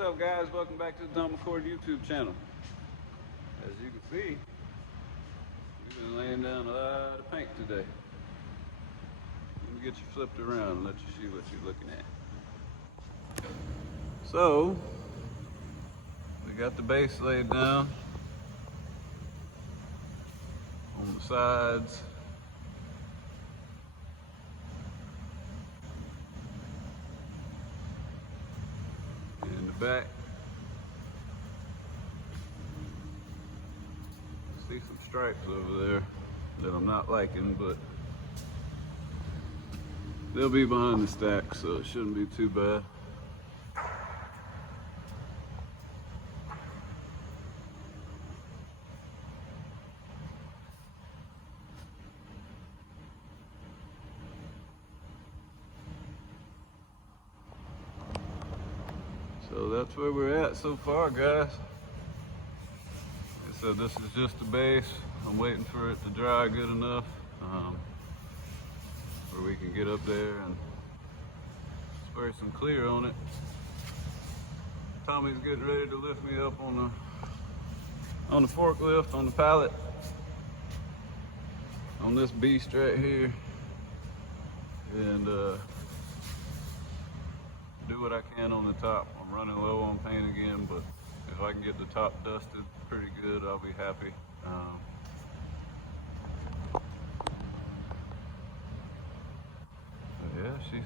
What's up, guys? Welcome back to the Don McCord YouTube channel. As you can see, we've been laying down a lot of paint today. Let me get you flipped around and let you see what you're looking at. So, we got the base laid down on the sides. In the back, see some stripes over there that I'm not liking, but they'll be behind the stack, so it shouldn't be too bad. So that's where we're at so far, guys. Like I said, this is just the base. I'm waiting for it to dry good enough where we can get up there and spray some clear on it. Tommy's getting ready to lift me up on the forklift, on the pallet, on this beast right here, and do what I can on the top. I'm running low on paint again, but if I can get the top dusted pretty good, I'll be happy. But yeah, she's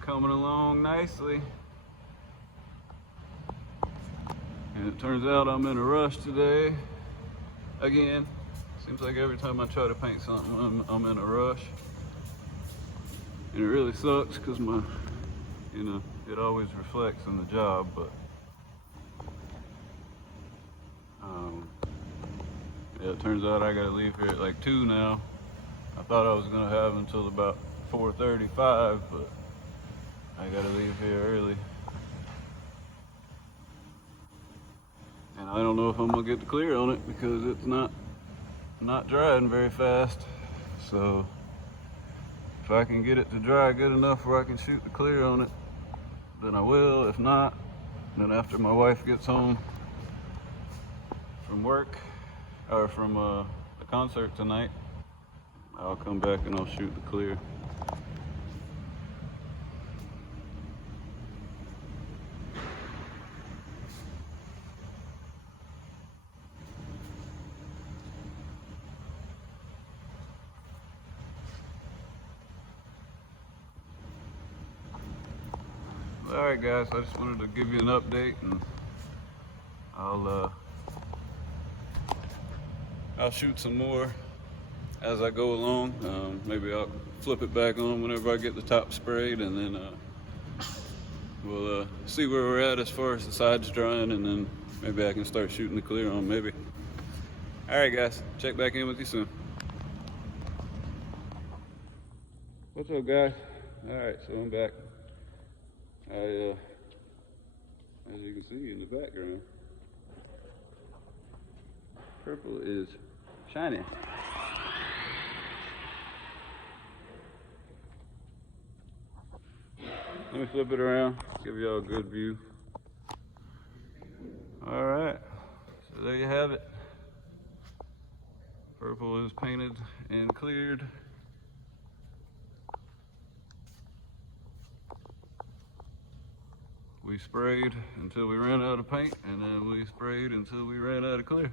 coming along nicely. And it turns out I'm in a rush today. Again, seems like every time I try to paint something, I'm in a rush. And it really sucks because it always reflects in the job, but yeah, it turns out I gotta leave here at like 2 now. I thought I was gonna have until about 4:35, but I gotta leave here early. And I don't know if I'm gonna get the clear on it because it's not drying very fast. So if I can get it to dry good enough where I can shoot the clear on it, then I will. If not, then after my wife gets home from work or from the concert tonight, I'll come back and I'll shoot the clear. Alright guys, I just wanted to give you an update, and I'll shoot some more as I go along. Maybe I'll flip it back on whenever I get the top sprayed, and then we'll see where we're at as far as the sides drying, and then maybe I can start shooting the clear on, maybe. Alright guys, check back in with you soon. What's up guys? Alright, so I'm back. As you can see in the background, purple is shining. Let me flip it around, give y'all a good view. All right, so there you have it. Purple is painted and cleared. We sprayed until we ran out of paint, and then we sprayed until we ran out of clear.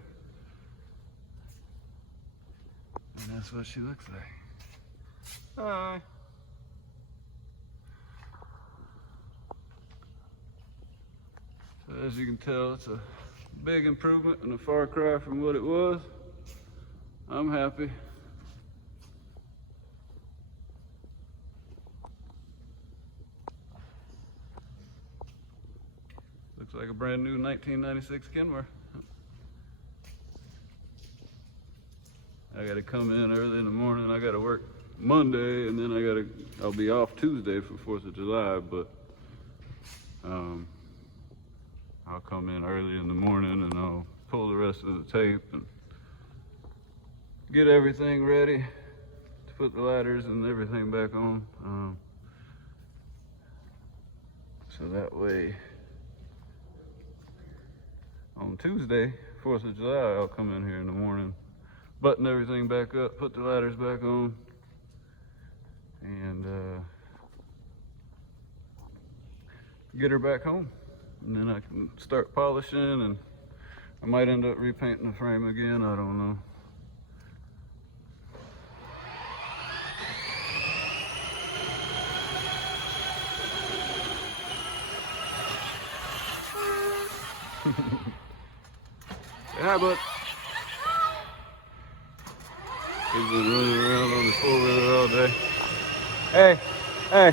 And that's what she looks like. Hi. So as you can tell, it's a big improvement and a far cry from what it was. I'm happy. Looks like a brand new 1996 Kenworth. I gotta come in early in the morning. I gotta work Monday, and then I'll be off Tuesday for 4th of July, but I'll come in early in the morning and I'll pull the rest of the tape and get everything ready to put the ladders and everything back on. So that way on Tuesday, 4th of July, I'll come in here in the morning, button everything back up, put the ladders back on, and get her back home. And then I can start polishing, and I might end up repainting the frame again, I don't know. Say hi, bud. He's been running around on the four-wheeler all day. Hey, hey,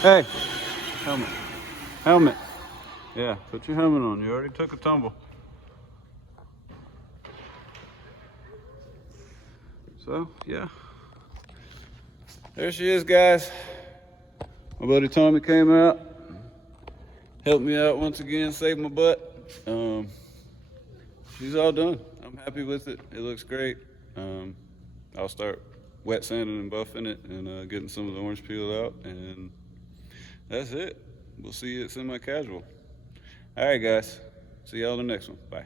hey. Helmet, helmet. Yeah, put your helmet on. You already took a tumble. So, yeah. There she is, guys. My buddy Tommy came out, helped me out once again, saved my butt. She's all done. I'm happy with it. It looks great. I'll start wet sanding and buffing it and getting some of the orange peel out, and that's it. We'll see you at semi-casual. All right, guys. See y'all in the next one. Bye.